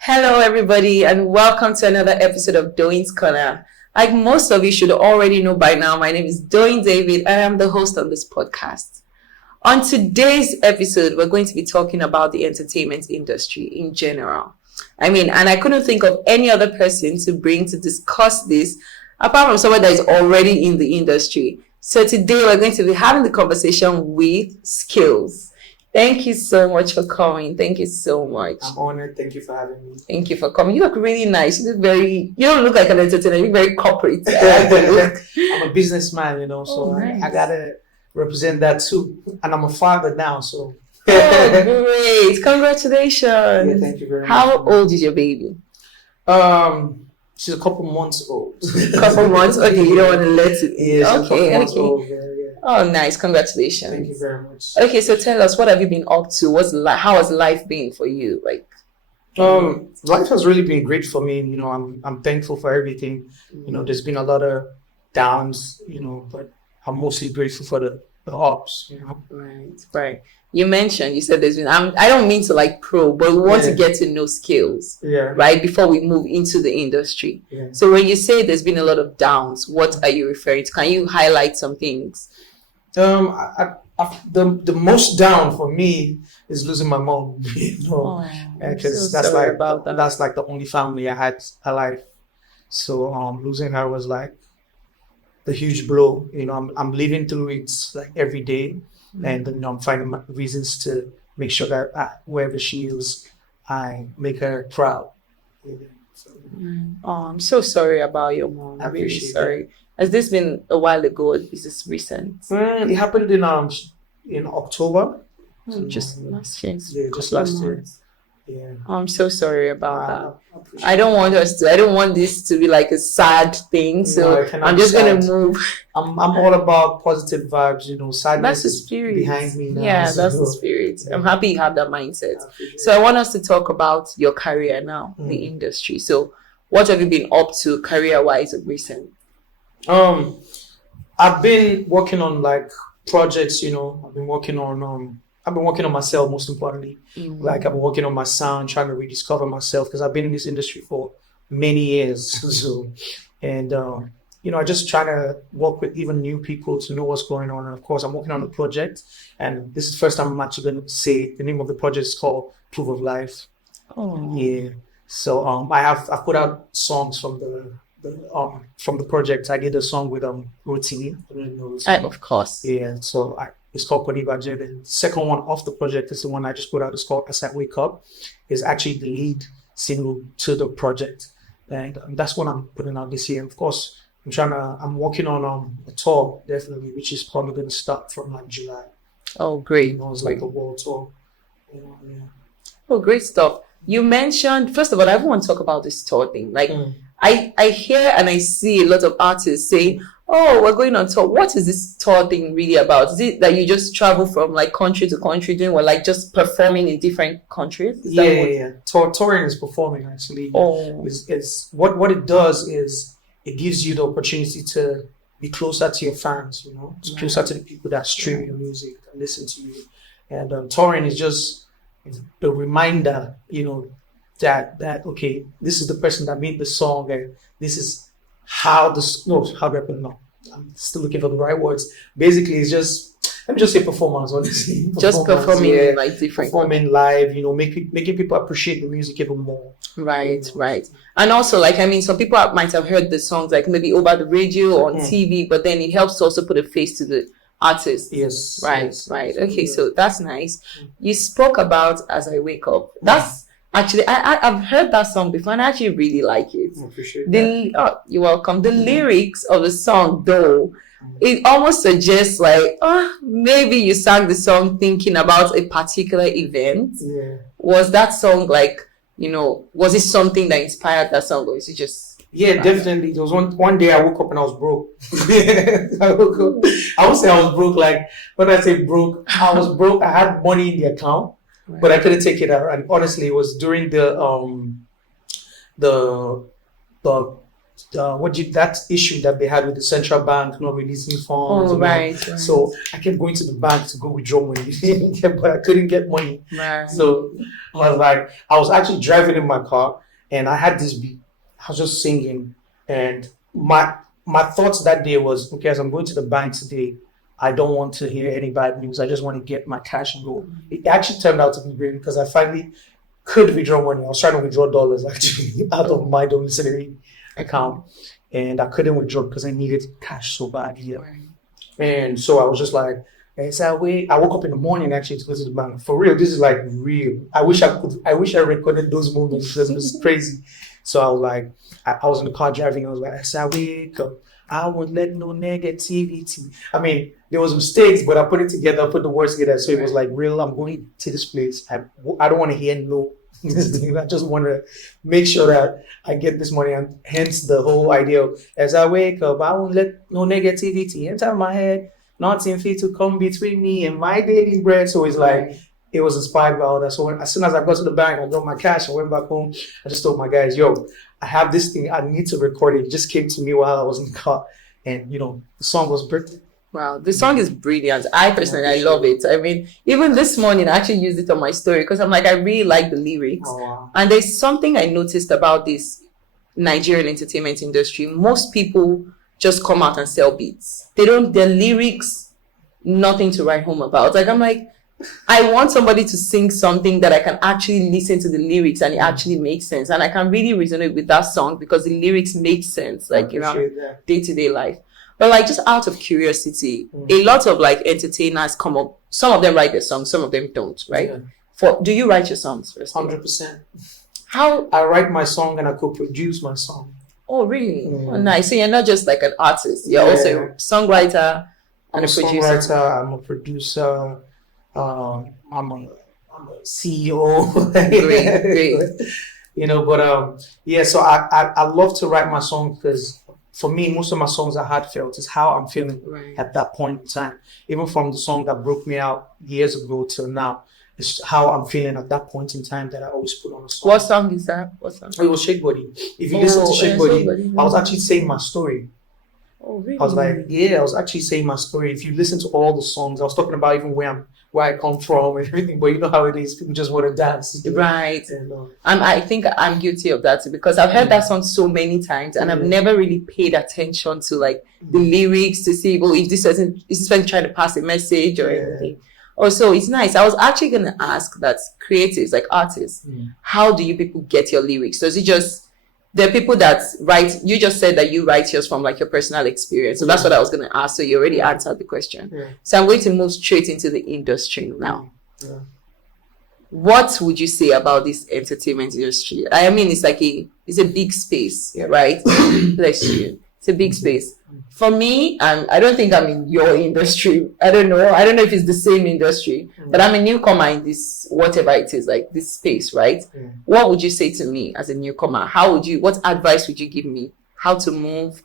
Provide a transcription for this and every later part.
Hello, everybody, and welcome to another episode of Doyin's Corner. Like most of you should already know by now, my name is Doyin David, and I'm the host of this podcast. On today's episode, we're going to be talking about the entertainment industry in general. And I couldn't think of any other person to bring to discuss this apart from someone that is already in the industry. So today, we're going to be having the conversation with SKALES. Thank you so much for coming. Thank you so much. I'm honored. Thank you for having me. Thank you for coming. You look really nice. You don't look like an entertainer. You look very corporate. I'm a businessman, so nice. I gotta represent that too. And I'm a father now, so. Great. Congratulations. Yeah, thank you very much. How old is your baby? She's a couple months old. Couple months? Okay, you don't want to let it. Yeah, Okay. Old, yeah. Oh, nice. Congratulations. Thank you very much. Okay, so tell us, what have you been up to? How has life been for you? Life has really been great for me. I'm thankful for everything. There's been a lot of downs, but I'm mostly grateful for the ups. Right. You said there's been. I don't mean to probe, but we want to get to know SKALES. Yeah. Right before we move into the industry. Yeah. So when you say there's been a lot of downs, what are you referring to? Can you highlight some things? The most down for me is losing my mom. Because that's like the only family I had alive. So losing her was like the huge blow. I'm living through it like every day, and I'm finding reasons to make sure that wherever she is, I make her proud. Oh, I'm so sorry about your mom. I'm really sorry. That. Has this been a while ago? Or is this recent? It happened in October. Just last year. Yeah, just last year. Yeah. I'm so sorry about that. I don't want this to be like a sad thing. So I'm just gonna move. I'm all about positive vibes. Sadness that's the spirit behind me now. Yeah, that's the spirit. I'm happy you have that mindset. So I want us to talk about your career now, the industry. So what have you been up to career-wise of recent? I've been working on projects. I've been working on myself, most importantly. I've been working on my sound, trying to rediscover myself, because I've been in this industry for many years. So, and I just trying to work with even new people to know what's going on. And of course, I'm working on a project, and this is the first time I'm actually going to say the name of the project is called Proof of Life. Oh, yeah. So I put out songs from the project. I did a song with Routine. Of course. Yeah. So it's called Kodibaje. The second one off the project is the one I just put out. It's called As I Wake Up. It's actually the lead single to the project, and that's what I'm putting out this year. Of course, I'm working on a tour, definitely, which is probably going to start from July. Oh, great! It's like a world tour. Yeah. Oh, great stuff. You mentioned, first of all, I want to talk about this tour thing. I hear and I see a lot of artists saying, "Oh, we're going on tour." What is this tour thing really about? Is it that you just travel from country to country doing just performing in different countries? Yeah. Touring is performing, actually. Oh, it's what it does is it gives you the opportunity to be closer to your fans. Closer to the people that stream your music and listen to you. And touring is just the reminder, that okay, this is the person that made the song, and this is how do I put it? No, I'm still looking for the right words. Basically, it's just, let me just say performance, honestly. Just performing different, performing live, making people appreciate the music even more. Right. And also, some people might have heard the songs maybe over the radio or on TV, but then it helps to also put a face to the artist. Yes. Right. Okay, so that's nice. You spoke about As I Wake Up. That's actually, I've heard that song before, and I actually really like it. I appreciate that. You're welcome. The lyrics of the song, though, it almost suggests maybe you sang the song thinking about a particular event. Yeah. Was that song was it something that inspired that song, or is it just? Yeah, definitely. There was one day I woke up and I was broke. I would say I was broke. When I say broke, I was broke. I had money in the account, but I couldn't take it out. And honestly, it was during the that issue that they had with the central bank not releasing funds. Oh, right. So I kept going to the bank to go withdraw money, but I couldn't get money. Right. So I was actually driving in my car, and I had this beat. I was just singing, and my thoughts that day was, okay, as I'm going to the bank today, I don't want to hear any bad news. I just want to get my cash and go. It actually turned out to be great because I finally could withdraw money. I was trying to withdraw dollars actually out of my domiciliary account, and I couldn't withdraw because I needed cash so bad. Yeah. Right. And so I was just like, I woke up in the morning actually to go to the bank. For real, this is like real. I wish I recorded those moments because it was crazy. So I was like, I was in the car driving. I was like, I wake up. I won't let no negativity. I mean, there was mistakes, but I put it together. I put the words together. So it was like real. I'm going to this place. I don't want to hear no. I just want to make sure that I get this money, and hence the whole idea of, as I wake up, I won't let no negativity enter my head, nothing fit to come between me and my daily bread. So it's like, it was inspired by all that. So as soon as I got to the bank, I got my cash, I went back home. I just told my guys, yo, I have this thing, I need to record it. It just came to me while I was in the car, and the song was birthday. Wow, the song is brilliant. I personally, I love it. I mean, even this morning, I actually used it on my story because I'm like, I really like the lyrics. Oh, wow. And there's something I noticed about this Nigerian entertainment industry. Most people just come out and sell beats. Their lyrics, nothing to write home about. Like, I'm like, I want somebody to sing something that I can actually listen to the lyrics and it actually makes sense. And I can really resonate with that song because the lyrics make sense, like, day-to-day life. But like, just out of curiosity, a lot of like entertainers come up. Some of them write their songs, some of them don't, right? Yeah. Do you write your songs first? 100%. How? I write my song and I co-produce my song. Oh, really? Oh, nice. So you're not just like an artist. You're also a songwriter and a producer. I'm a producer. I'm a CEO. Great. But yeah. So I love to write my song because, for me, most of my songs are heartfelt. It's how I'm feeling at that point in time. Even from the song that broke me out years ago till now, it's how I'm feeling at that point in time that I always put on a song. What song is that? What song? It was Shake Body. If you listen to Shake Body, I was actually saying my story. Oh, really? I was like, I was actually saying my story. If you listen to all the songs, I was talking about even where I come from and everything, but you know how it is, people just want to dance. Right. I think I'm guilty of that too, because I've heard that song so many times and I've never really paid attention to like the lyrics to see, well, if this person trying to pass a message or anything. Also, it's nice. I was actually going to ask that creatives, like artists, how do you people get your lyrics? Does it just, there are people that write, you just said that you write yours from like your personal experience. So that's what I was going to ask. So you already answered the question. Yeah. So I'm going to move straight into the industry now. Yeah. What would you say about this entertainment industry? I mean, it's like it's a big space, right? Bless you. It's a big space. For me, I don't think I'm in your industry. I don't know if it's the same industry, but I'm a newcomer in this, whatever it is, like this space, right? What would you say to me as a newcomer? What advice would you give me? How to move?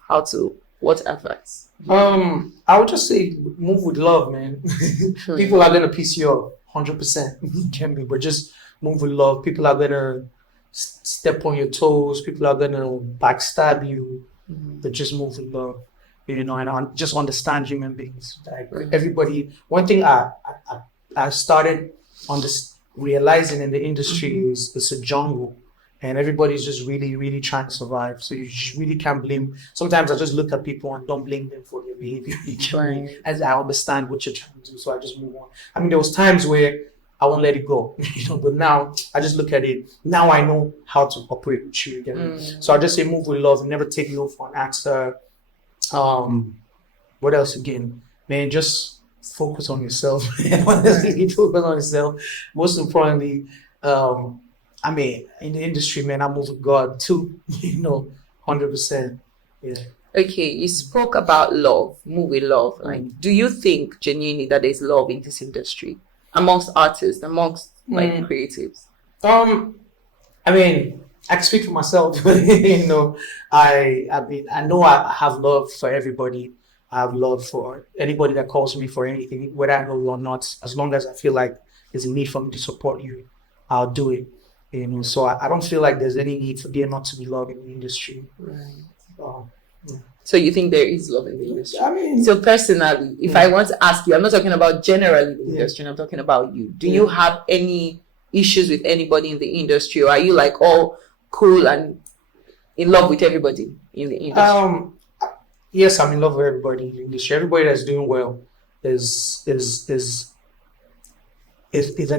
What advice? I would just say move with love, man. People are going to piss you off, 100%. Can be, but just move with love. People are going to step on your toes. People are going to backstab you, but just move with love. And just understand human beings. Like everybody, one thing I started on this realizing in the industry is it's a jungle, and everybody's just really, really trying to survive. So you really can't blame. Sometimes I just look at people and don't blame them for their behavior. As I understand what you're trying to do, so I just move on. I mean, there was times where I won't let it go, but now I just look at it. Now I know how to operate with you again. So I just say move with love and never take no for an answer. What else again? Man, just focus on yourself. Honestly, focus on yourself. Most importantly, I mean, in the industry, man, I move with God too. 100%. Yeah. Okay, you spoke about love, move with love. Like, do you think genuinely that there's love in this industry amongst artists, amongst like creatives? I mean, I can speak for myself. I know I have love for everybody. I have love for anybody that calls me for anything, whether I know or not. As long as I feel like there's a need for me to support you, I'll do it. So I don't feel like there's any need for there not to be love in the industry. Right. Uh, So you think there is love in the industry? I mean, So personally, if I want to ask you, I'm not talking about generally the Yeah. industry, I'm talking about you. Do you have any issues with anybody in the industry, or are you like all cool and in love with everybody in the industry? yes, I'm in love with everybody in the industry. Everybody that's doing well is an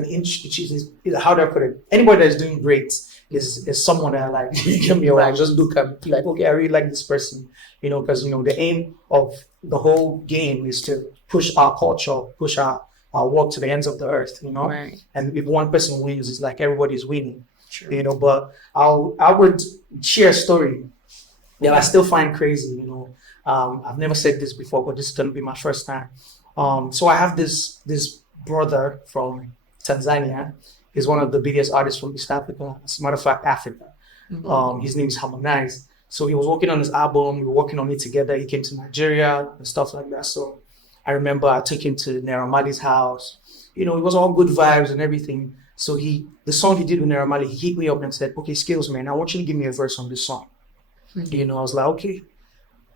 inch. Is how do I put it? Anybody that's doing great is someone that I like. You get me? Or I just look at like, okay, I really like this person. Because the aim of the whole game is to push our culture, push our work to the ends of the earth. Right. And if one person wins, it's like everybody's winning. Sure. But I would share a story that I still find crazy. I've never said this before, but this is gonna be my first time. So I have this brother from Tanzania. He's one of the biggest artists from East Africa. As a matter of fact, Africa. Mm-hmm. His name is Harmonize. So he was working on his album. We were working on it together. He came to Nigeria and stuff like that. So I remember I took him to Naira Marley's house. It was all good vibes and everything. So the song he did with Naira Marley, he hit me up and said, okay, Skales, man, I want you to give me a verse on this song. Mm-hmm. I was like, okay.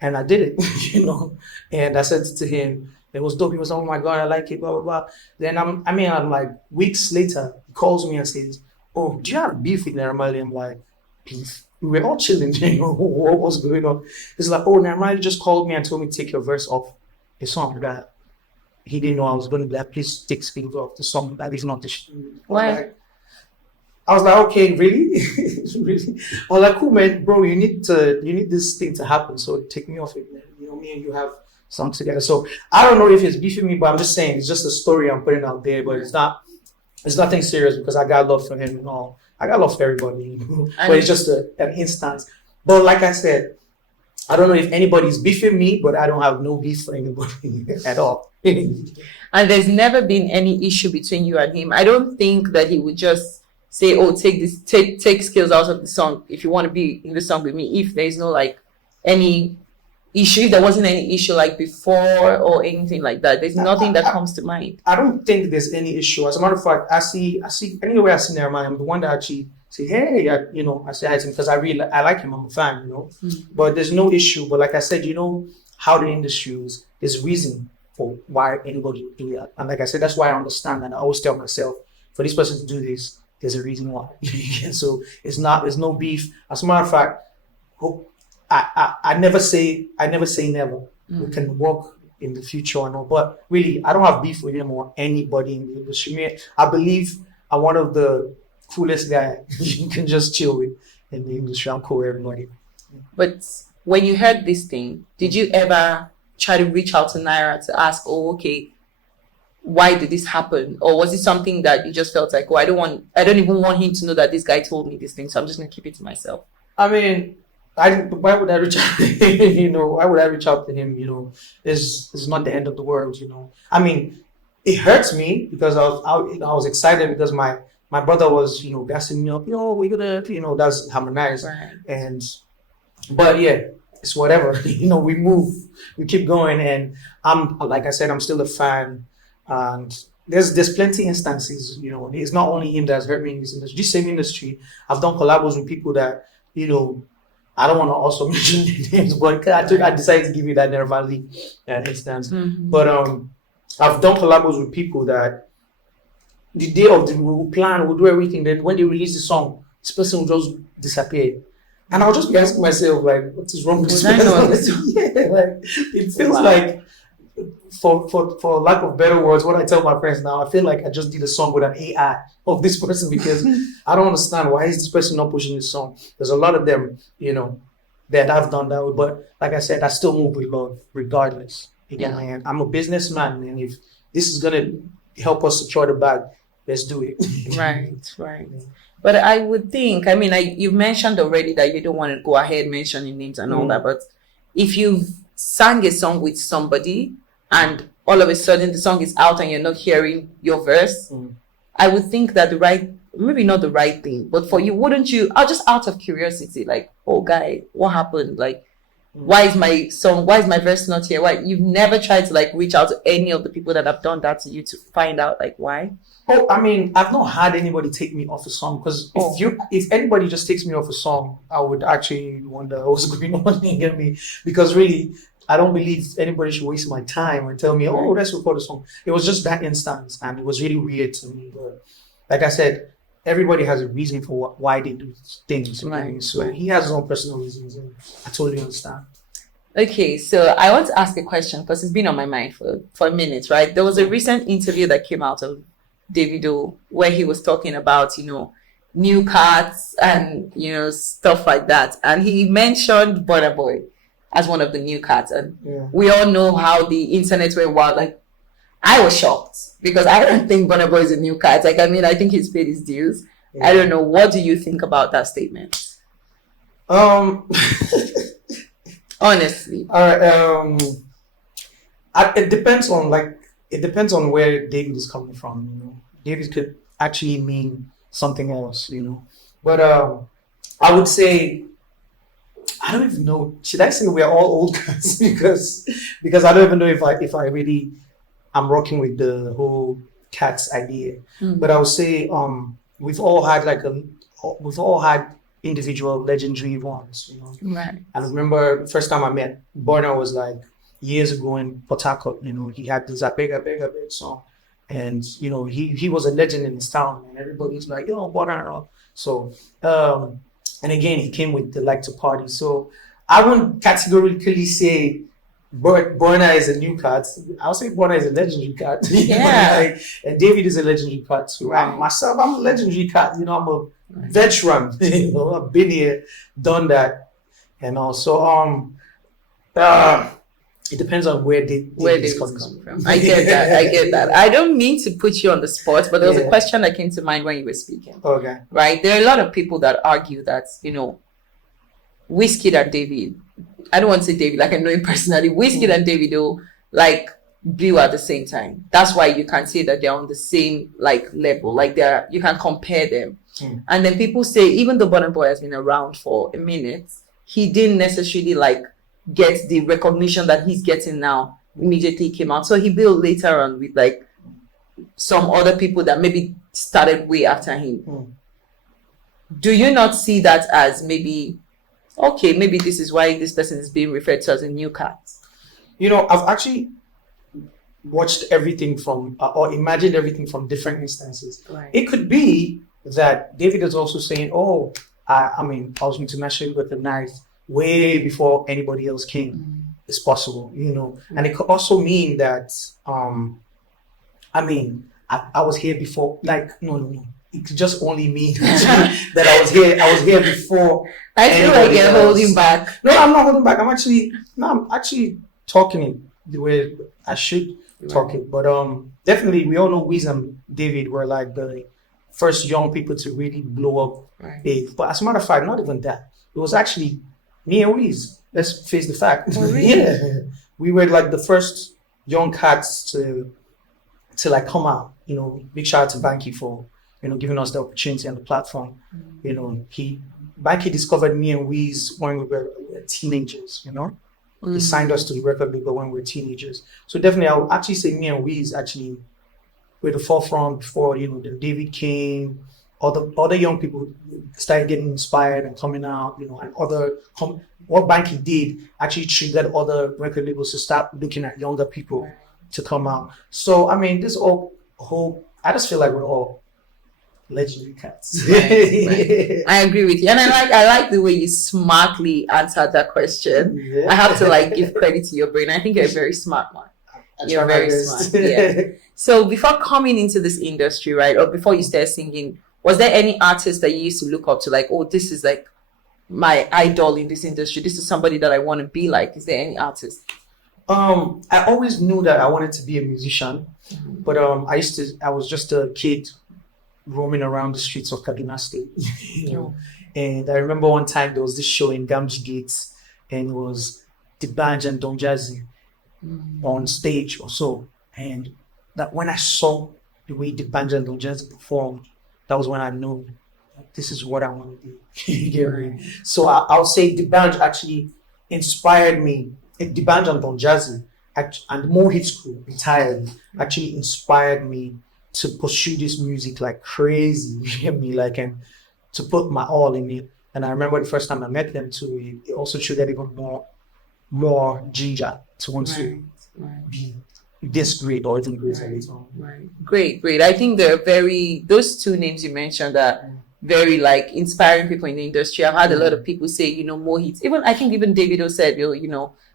And I did it, and I said to him, it was dope. He was, oh my God, I like it, blah, blah, blah. Then I'm like, weeks later, he calls me and says, oh, do you have beef with Naira Marley? I'm like, beef? We were all chilling, what was going on? He's like, oh, Naira Marley just called me and told me to take your verse off the song that he didn't know I was going to be like, please take things off the song. That is not the shit. Why? I was like, okay, really? Really? I was like, cool, man, bro, you need this thing to happen, so take me off it, man. Me and you have songs together. So I don't know if it's beefing me, but I'm just saying it's just a story I'm putting out there, but it's nothing serious because I got love for him and all. I got love for everybody, but it's just an instance. But like I said, I don't know if anybody's beefing me, but I don't have no beef for anybody at all. And there's never been any issue between you and him. I don't think that he would just say, oh, take Skales out of the song if you want to be in the song with me. If there's no like any issue, if there wasn't any issue like before or anything like that, there's nothing that comes to mind. I don't think there's any issue. As a matter of fact, I see anywhere I see Naira, I'm the one that actually say, hey, I say hi to him because I like him. I'm a fan, Mm-hmm. But there's no issue. But like I said, how the industry is, there's reason for why anybody would do that. And like I said, that's why I understand, and I always tell myself, for this person to do this, there's a reason why. So there's no beef. As a matter of fact, I never say never. Mm. We can work in the future and all, but really, I don't have beef with him or anybody in the industry. I believe I'm one of the coolest guys you can just chill with in the industry. I'm cool with everybody. But when you heard this thing, did you ever try to reach out to Naira to ask, oh, okay, why did this happen? Or was it something that you just felt like, oh, I don't even want him to know that this guy told me this thing, so I'm just gonna keep it to myself? I mean, why would I reach out to him? Why would I reach out to him? It's not the end of the world. I mean, it hurts me because I was excited because my brother was gassing me up. We're gonna that's Harmonize. Right. But yeah, it's whatever. We move, we keep going, and like I said, I'm still a fan. And there's plenty instances. It's not only him that's hurt me in this industry. This same industry, I've done collabs with people that I don't want to also mention their names, but I decided to give you that Naira Marley instance. Mm-hmm. But I've done collabs with people that the day of we'll plan, we'll do everything. Then when they release the song, this person will just disappear. And I'll just be asking myself, like, what is wrong with this person? Yeah, like, it feels like, for lack of better words, what I tell my friends now, I feel like I just did a song with an AI of this person because I don't understand why is this person not pushing this song. There's a lot of them, that I've done that with, but like I said, I still move with love regardless. Again, man, I'm a businessman, and if this is gonna help us secure the bag, let's do it. Right. But I would think, you've mentioned already that you don't want to go ahead mentioning names and all that, but if you've sang a song with somebody and all of a sudden the song is out and you're not hearing your verse, I would think that maybe not the right thing, but for you, wouldn't you, just out of curiosity, like, oh guy, what happened? Like, Why is my verse not here? Why you've never tried to like reach out to any of the people that have done that to you to find out like why? Oh, I mean, I've not had anybody take me off a song because if anybody just takes me off a song, I would actually wonder what's going on. You get me? Because really, I don't believe anybody should waste my time and tell me, oh, let's record a song. It was just that instance, and it was really weird to me. But like I said, everybody has a reason for why they do things. Right. So he has his own personal reasons, and I totally understand. Okay, so I want to ask a question because it's been on my mind for a minute, right? There was a recent interview that came out of Davido where he was talking about, new cats and, stuff like that. And he mentioned Burna Boy as one of the new cats. And we all know how the internet went wild. Like, I was shocked because I don't think Burna Boy is a new cat. Like, I mean, I think he's paid his dues. I don't know. What do you think about that statement? Honestly. All right. It depends on where David is coming from. David could actually mean something else. But I would say I don't even know. Should I say we're all old guys? because I don't even know if I really am rocking with the whole cats idea. But I would say we've all had individual legendary ones. Right. And I remember the first time I met Burna was like years ago in Port Harcourt. He had this Bega Bega Bega song. And, he was a legend in his town. And everybody's like, Burna. So, and again, he came with the like to party. So I wouldn't categorically say Burna is a new cat. I'll say Burna is a legendary cat. Yeah. And David is a legendary cat too. Right. Myself, I'm a legendary cat. I'm a veteran. I've been here, done that. And also, it depends on where David's coming from. I get that. I don't mean to put you on the spot, but there was a question that came to mind when you were speaking. Okay. Right? There are a lot of people that argue that, Wizkid and David, I don't want to say David, like I know him personally, Wizkid and Davido, like, blew at the same time. That's why you can say that they're on the same, like, level. Like, you can compare them. And then people say, even though Burna Boy has been around for a minute, he didn't necessarily, like, get the recognition that he's getting now immediately came out. So he built later on with like some other people that maybe started way after him. Do you not see that as maybe this is why this person is being referred to as a new cat? I've actually watched everything from or imagined everything from different instances. Right. It could be that David is also saying, I was internationally recognized way before anybody else came. It's possible, and it could also mean that I was here before. Like no, it could just only mean that I was here before. I feel like you're holding back. No, I'm not holding back. I'm actually talking it the way I should talk it. But definitely we all know Wiz and David were like the first young people to really blow up big. But as a matter of fact, not even that. It was actually me and Wiz. Let's face the fact. Oh, really? Yeah, we were like the first young cats to like come out. Big shout out to Banky for giving us the opportunity and the platform. Banky discovered me and Wiz when we were teenagers. He signed us to the record label when we were teenagers. So definitely, I would actually say me and Wiz actually were the forefront before the David came. Other young people started getting inspired and coming out, and what Banky did actually triggered other record labels to start looking at younger people to come out. So this I just feel like we're all legendary cats. Right. I agree with you, and I like the way you smartly answered that question. Yeah. I have to give credit to your brain. I think you're a very smart one. You're very smart. Yeah. So before coming into this industry, right, or before you started singing, was there any artist that you used to look up to, this is my idol in this industry? This is somebody that I want to be like. Is there any artist? I always knew that I wanted to be a musician, but I was just a kid roaming around the streets of Kaduna State. And I remember one time there was this show in Gamji Gates, and it was D'banj and Don Jazzy on stage or so. And that when I saw the way D'banj and Don Jazzy performed, that was when I knew this is what I want to do. You get me? So I'll say D'banj actually inspired me. The band on Don Jazzy and More Hits Crew entirely actually inspired me to pursue this music like crazy. You hear me? Like, and to put my all in it. And I remember the first time I met them too, it also triggered even more ginger to want to be this great or even greater later on. Right. Great. I think those two names you mentioned are very like inspiring people in the industry. I've had a lot of people say, more hits. I think even Davido said,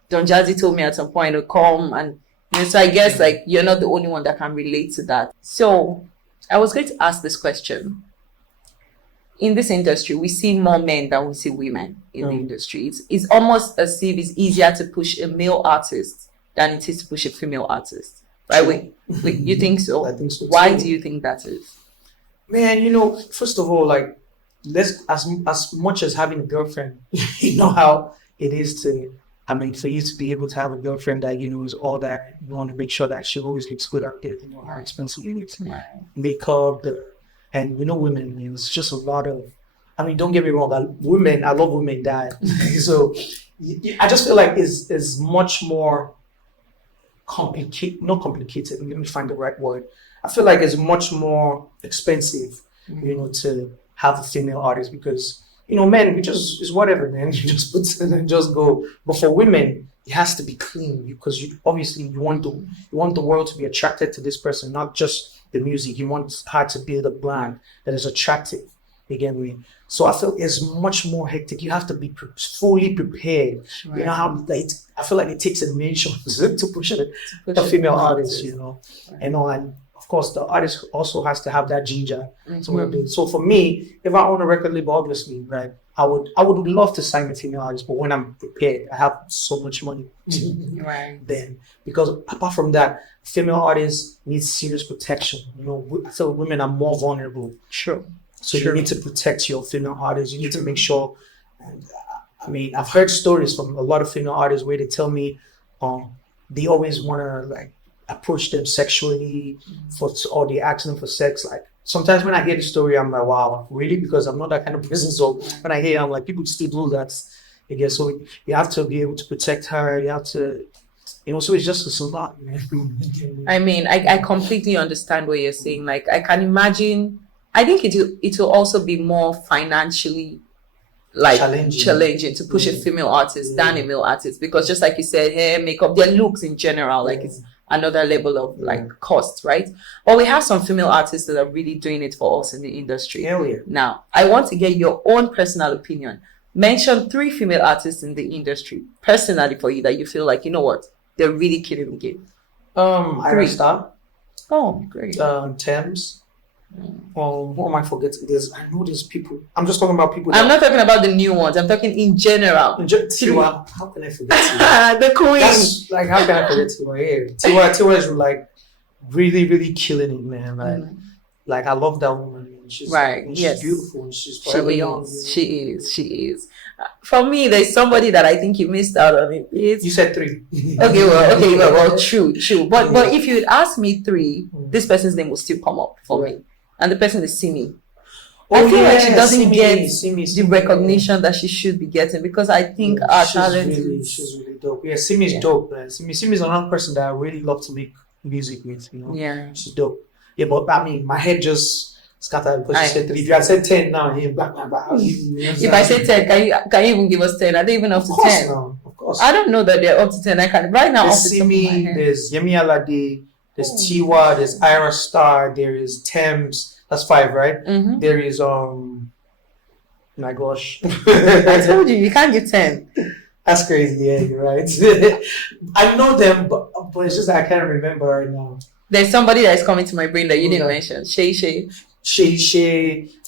Don Jazzy told me at some point to come, and so I guess like you're not the only one that can relate to that. So I was going to ask this question. In this industry, we see more men than we see women in the industry. It's almost as if it's easier to push a male artist than it is to push a female artist. Right? You think so? I think so. Why do you think that is? Man, first of all, like, as much as having a girlfriend, you know how it is for you to be able to have a girlfriend that, is all that. You want to make sure that she always looks good out there. How expensive it is. Makeup, and women, it's just a lot of, don't get me wrong, I love women that. So I just feel like it's much more complicated, not complicated, let me find the right word. I feel like it's much more expensive, to have a female artist because, men, it's whatever, man. You just put it and just go. But for women, it has to be clean because you want the world to be attracted to this person, not just the music. You want her to build a brand that is attractive. You get me? So I feel it's much more hectic. You have to be fully prepared. Right. You know how I feel like it takes a nation to push a female artist. Right. And of course the artist also has to have that ginger. So for me, if I own a record label, obviously, right, I would love to sign a female artist, but when I'm prepared, I have so much money then. Because apart from that, female artists need serious protection. So women are more vulnerable. Sure. So you need to protect your female artists. You need to make sure. I've heard stories from a lot of female artists where they tell me, they always want to approach them sexually or they ask them for sex. Like sometimes when I hear the story, I'm like, wow, really? Because I'm not that kind of person. So when I hear, I'm like, people still do that. I guess so. You have to be able to protect her. You have to. So it's a lot. I completely understand what you're saying. Like, I can imagine. I think it will also be more financially challenging to push a female artist than a male artist because just like you said, hair, makeup, their looks in general, it's another level of cost, right? But we have some female artists that are really doing it for us in the industry. Now, I want to get your own personal opinion. Mention 3 female artists in the industry personally for you that you feel like, you know what, they're really killing the game. Ira Star. Oh, great. Thames. Who am I forgetting? I know there's people. I'm just talking about people. I'm not talking about the new ones. I'm talking in general. Tiwa, how can I forget Tiwa? The queen. That's how can I forget Tiwa? Yeah. Tiwa is really, really killing it, man. I love that woman. She's she's beautiful. And she's forever young. She is. For me, there's somebody that I think you missed out on it. You said 3. Well, true. But if you would ask me 3, this person's name will still come up for me. And the person is Simi. I feel like she doesn't get the recognition that she should be getting because I think our talent she's really dope. Yeah, Simi is dope, man. Simi is another person that I really love to make music with, Yeah. She's dope. Yeah, but my head just scattered because she said 3. If you had said 10 now, if I say 10, can you even give us 10? Are they even up to 10? Of course. I don't know that they're up to 10. I can right now. There's Simi, there's Yemi Alade, there's Tiwa, there's Ira Star, there is Thames. That's 5, right? Mm-hmm. There is my gosh. I told you can't get 10. That's crazy. Yeah, you're right. I know them, but it's just I can't remember right now. There's somebody that is coming to my brain that you didn't mention. Shay.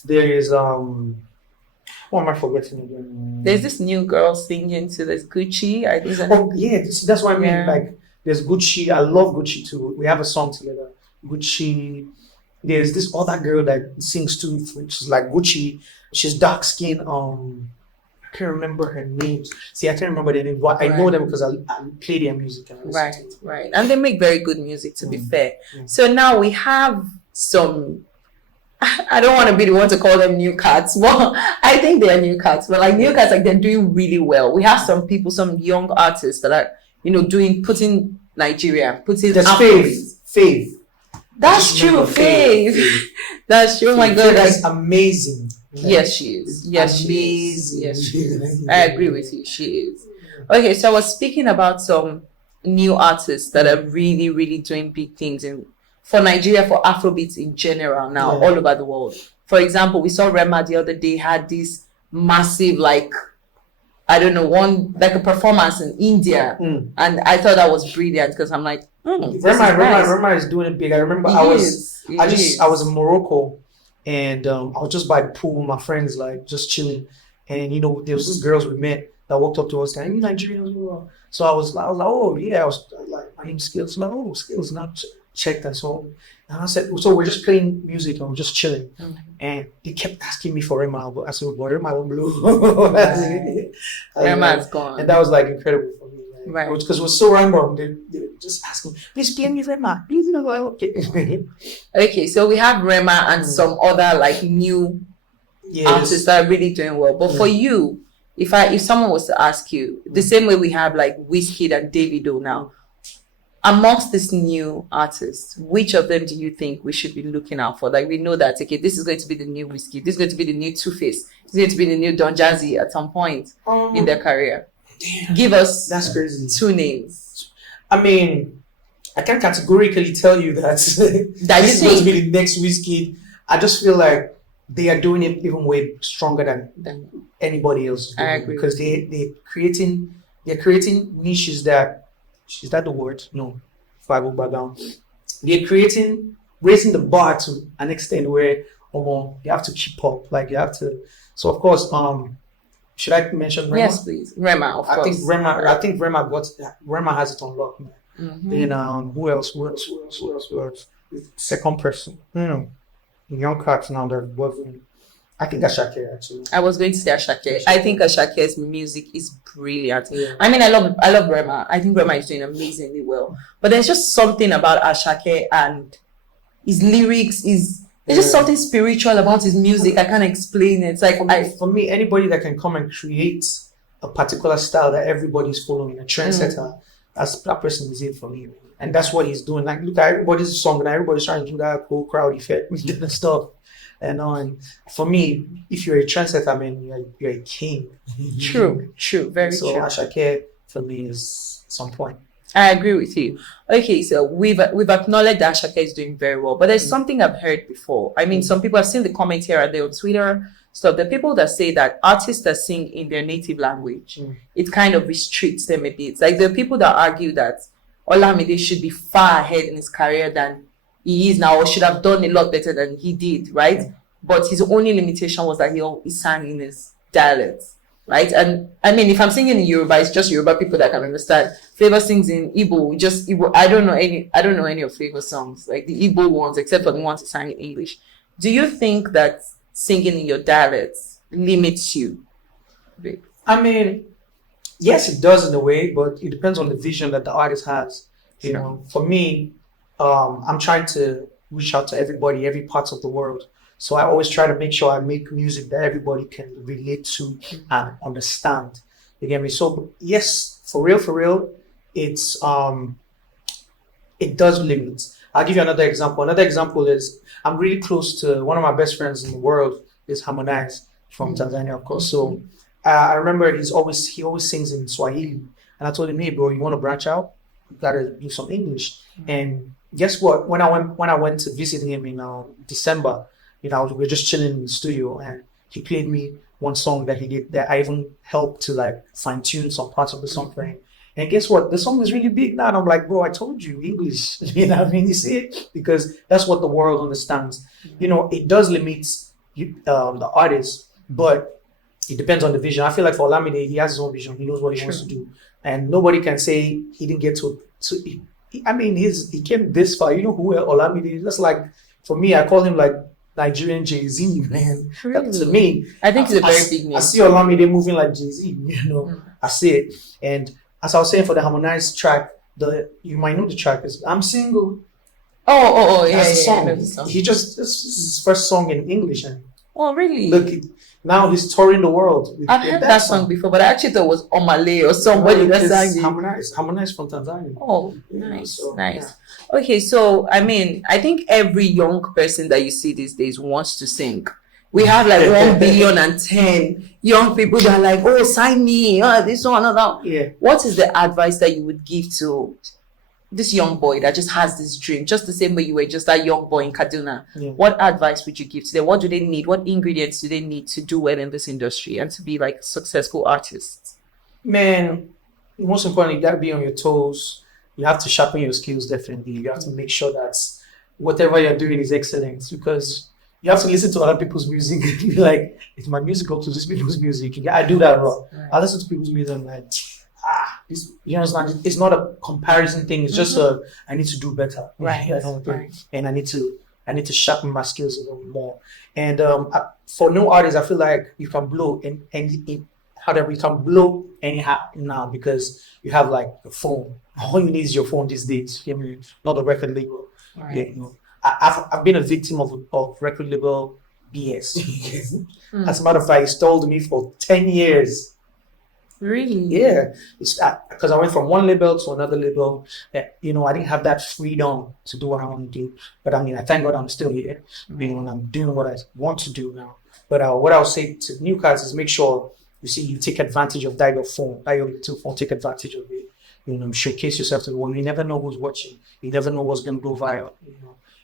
There is what am I forgetting again? There's this new girl singing to this Gucci. I think. That's what I mean. Yeah. There's Gucci. I love Gucci too. We have a song together. Gucci. There's this other girl that sings too, which is like Gucci. She's dark skinned. I can't remember her names. See, I can't remember their name, but I know them because I play their music. And right. And they make very good music, to be fair. So now we have some I don't want to be the one to call them new cats. Well, I think they're new cats, but like new cats, like they're doing really well. We have some people, some young artists that are, putting Nigeria, putting There's Afrobeats. Faith. That's true, Faith. That's true. Oh my God, Faith is amazing. Yes, she is. Yes, amazing. she is. Yes, she is. I agree with you. She is. Okay, so I was speaking about some new artists that are really, really doing big things for Nigeria, for Afrobeats in general now, all over the world. For example, we saw Rema the other day had this massive, like, I don't know, a performance in India. And I thought that was brilliant because I'm like, Rema is doing it big. I remember I was in Morocco and I was just by the pool with my friends, like just chilling. And there was these girls we met that walked up to us saying, "You Nigerians?" So I was like, "Oh yeah," I was like, "My name's Skills." Like, "Oh, Skills," not checked that song. And I said, "So we're just playing music and we're just chilling." And they kept asking me for Rema. I said, "Well, Rema won't blow." Rema's gone. And that was like incredible for me. Right. Because it was so random. They just asked me, "Please play me Rema." Please, okay. Okay, so we have Rema and some other like new artists that are really doing well. But for you, if someone was to ask you, the same way we have like Wizkid and Davido now, amongst these new artists, which of them do you think we should be looking out for? Like we know that, okay, this is going to be the new Wizkid, this is going to be the new Two-Face, this is going to be the new Don Jazzy at some point in their career. Give us that's crazy. 2 names. I mean, I can categorically tell you that this is going to be the next Wizkid. I just feel like they are doing it even way stronger than anybody else. I agree. Because they're creating niches that, is that the word? No. If I go back down. They're raising the bar to an extent where you have to keep up. Like you have to. So of course, should I mention Rema? Yes, please. Rema, of course. I think Rema has it on lock. Then who else? Second person. Young cats now they're working. I think Ashake actually. I was going to say Ashake. I think Ashake's music is brilliant. Yeah. I mean, I love Rema. I think Rema is doing amazingly well. But there's just something about Ashake and his lyrics there's just something spiritual about his music. I can't explain it. It's like for me, anybody that can come and create a particular style that everybody's following, a trendsetter, that person is it for me. And that's what he's doing. Like, look at everybody's song and everybody's trying to do that cool crowd effect with different stuff. And for me, if you're a trendsetter, I mean, you're a king. True, very true. So Ashake for me is some point. I agree with you. Okay, so we've acknowledged that Ashake is doing very well, but there's something I've heard before. I mean, some people have seen the comments here and there on Twitter. So the people that say that artists that sing in their native language, it kind of restricts them a bit. Like there are people that argue that Olamide should be far ahead in his career than he is now, or should have done a lot better than he did, right? But his only limitation was that he sang in his dialect, right? And I mean, if I'm singing in Yoruba, it's just Yoruba people that can understand. Flavor sings in Igbo, just Igbo. I don't know any of Flavor's songs, like the Igbo ones, except for the ones he sang in English. Do you think that singing in your dialect limits you? I mean, yes, it does in a way, but it depends on the vision that the artist has. You know, for me, I'm trying to reach out to everybody, every part of the world. So I always try to make sure I make music that everybody can relate to and understand. You get me? So yes, for real, it's it does limit. I'll give you another example. Another example is I'm really close to one of my best friends in the world is Harmonize from Tanzania, of course. So I remember he always sings in Swahili, and I told him, "Hey, bro, you want to branch out? You gotta do some English." And guess what? When I went to visit him in December, we were just chilling in the studio, and he played me one song that he did that I even helped to like fine tune some parts of the song for him. And guess what? The song is really big now. And I'm like, bro, I told you English. You know what I mean? You see it? Because that's what the world understands. You know, it does limit the artist, but it depends on the vision. I feel like for Olamide, he has his own vision. He knows what he wants to do. And nobody can say he didn't get to I mean, he came this far. You know who Olamide is? That's like, for me, I call him like Nigerian Jay-Z, man. Really? To me, I think it's a very big name. I see Olamide moving like Jay-Z, you know. I see it. And as I was saying for the Harmonize track, you might know the track is I'm single. Yeah, That's a yeah, song. I know the song. This is his first song in English, and Oh, really? look, now he's touring the world with, I've with heard that song before, but I actually thought it was Omale or somebody that sang it. Harmonize from Tanzania. Oh, Yeah, nice, so, nice. Okay, so I mean, I think every young person that you see these days wants to sing. We have like 1,010,000,000 young people that are like, oh, sign me, this one, that. Yeah. What is the advice that you would give to this young boy that just has this dream, just the same way you were just that young boy in Kaduna? Yeah. What advice would you give to them? What do they need? What ingredients do they need to do well in this industry and to be like successful artists? Man, most importantly, you gotta be on your toes. You have to sharpen your skills, definitely. You have to make sure that whatever you're doing is excellent, because you have to listen to other people's music and be like, is my music up to this people's music? I do that a lot. Right. I listen to people's music and I'm like, this, you understand? It's not a comparison thing. It's just I need to do better. Right. Right. And I need to sharpen my skills a little more. And for new artists, I feel like you can blow however you can blow anyhow now, because you have like a phone. All you need is your phone these days. I mean, not a record label. Right. Yeah, you know. I've been a victim of record label BS. As a matter of fact, he stole me for 10 years. Really? Yeah, it's because I went from one label to another label. I didn't have that freedom to do what I want to do. But I mean, I thank God I'm still here. And I'm doing what I want to do now. But what I'll say to new guys is make sure you take advantage of that your phone, that your little phone. Take advantage of it. Showcase yourself to the world. You never know who's watching. You never know what's going to go viral.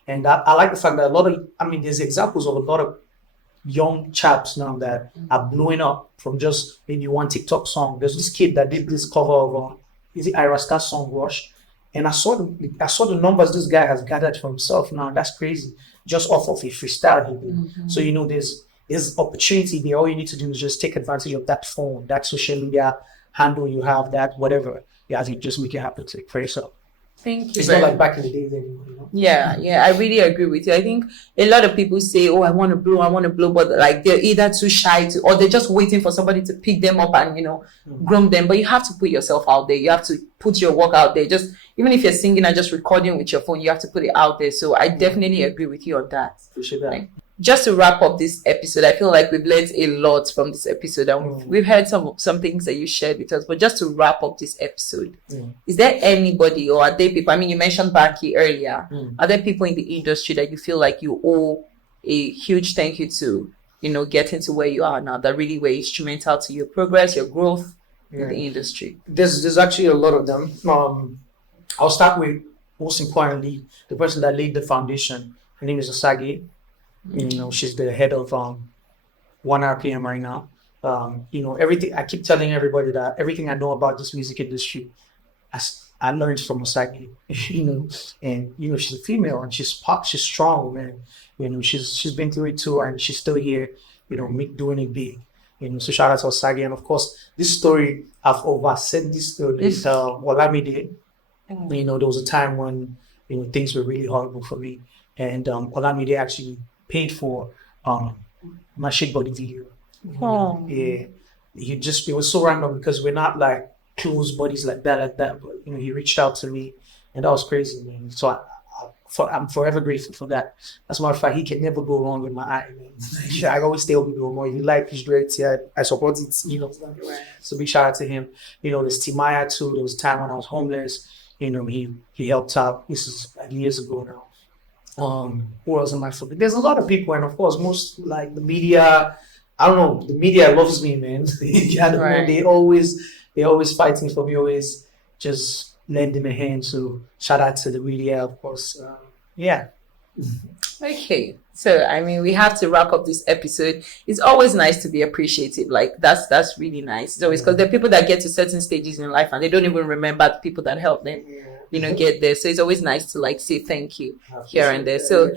And I like the fact that there's examples of a lot of young chaps now that are blowing up from just maybe one TikTok song. There's this kid that did this cover of is it Ira Star's song Rush, and I saw the numbers this guy has gathered for himself now. That's crazy, just off of a freestyle he did. So there's opportunity there. All you need to do is just take advantage of that phone, that social media handle you have, that whatever. Yeah, I think just make it happen for yourself. Thank you. It's not like back in the days anymore. Yeah, I really agree with you. I think a lot of people say, oh, I want to blow, but like they're either too shy to, or they're just waiting for somebody to pick them up and, groom them. But you have to put yourself out there. You have to put your work out there. Just, even if you're singing and just recording with your phone, you have to put it out there. So I definitely agree with you on that. Appreciate that. Just to wrap up this episode, I feel like we've learned a lot from this episode, and we've heard some things that you shared with us. But just to wrap up this episode, is there anybody, or are there people? I mean, you mentioned Baki earlier. Are there people in the industry that you feel like you owe a huge thank you to, getting to where you are now, that really were instrumental to your progress, your growth in the industry? There's actually a lot of them. I'll start with, most importantly, the person that laid the foundation. Her name is Osage. She's the head of 1RPM right now. Everything I keep telling everybody that everything I know about this music industry, I learned from Osage. And she's a female and she's strong, man. She's been through it too, and she's still here. Doing it big. So shout out to Osage. And of course, this story I've said this story. Olamide. There was a time when things were really horrible for me, and Olamide actually paid for my Shake Body video. Yeah, it was so random because we're not like close buddies like that. But he reached out to me, and that was crazy, man. So I'm forever grateful for that. As a matter of fact, he can never go wrong with my eye, man. I always tell people more. If you like his dreads, I support it. So big shout out to him. There's Timaya too. There was a time when I was homeless. He helped out. This is like years ago now. Who else am I forgetting? There's a lot of people, and of course, most like the media. I don't know. The media loves me, man. Right. They're always fighting for me. Always just lending a hand. So shout out to the media, of course. Okay. So, I mean, we have to wrap up this episode. It's always nice to be appreciative. Like, that's really nice. It's always because there are people that get to certain stages in life and they don't even remember the people that helped them, get there. So it's always nice to like say thank you here and there. So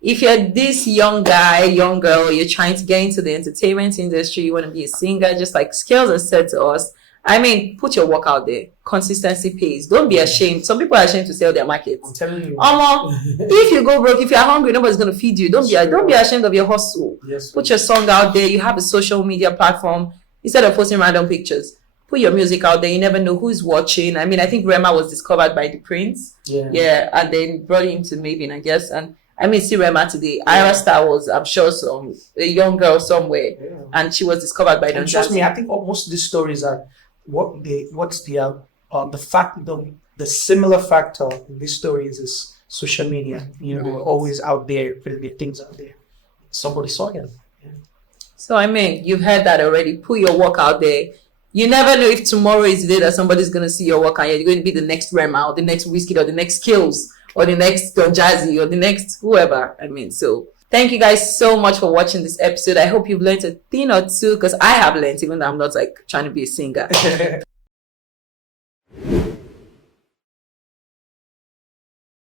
if you're this young guy, young girl, you're trying to get into the entertainment industry, you want to be a singer, just like Scales has said to us, I mean, put your work out there. Consistency pays. Don't be ashamed. Some people are ashamed to sell their markets. I'm telling you. If you go broke, if you're hungry, nobody's going to feed you. Don't be ashamed of your hustle. Yes, put your song out there. You have a social media platform. Instead of posting random pictures, put your music out there. You never know who's watching. I mean, I think Rema was discovered by the Prince. Yeah, and then brought him to Maven, I guess. And I mean, see Rema today. Ira Star was, I'm sure, a young girl somewhere, and she was discovered by Don Trust Jazzy. me, I think most of these stories are the similar factor in these stories is social media. You know, always out there, putting their things out there. Somebody saw them. Yeah. So I mean, you've heard that already. Put your work out there. You never know if tomorrow is the day that somebody's gonna see your work and you're going to be the next Rema or the next Whiskey or the next Skills or the next Don Jazzy or the next whoever. I mean, so thank you guys so much for watching this episode. I hope you've learned a thing or two, because I have learned, even though I'm not like trying to be a singer.